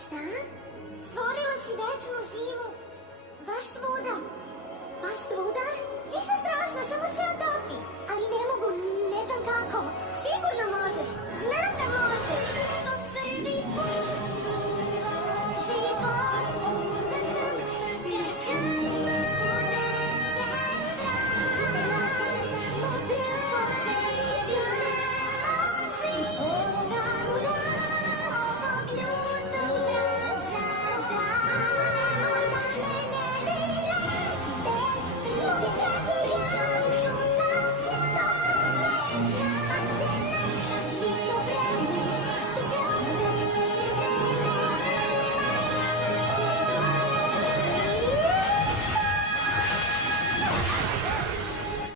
Šta? Stvorila si večnu zimu? Baš svuda? Baš svuda? Ništa strašno, samo se otopi. Ali ne mogu, ne znam kako. Sigurno možeš, znam da možeš.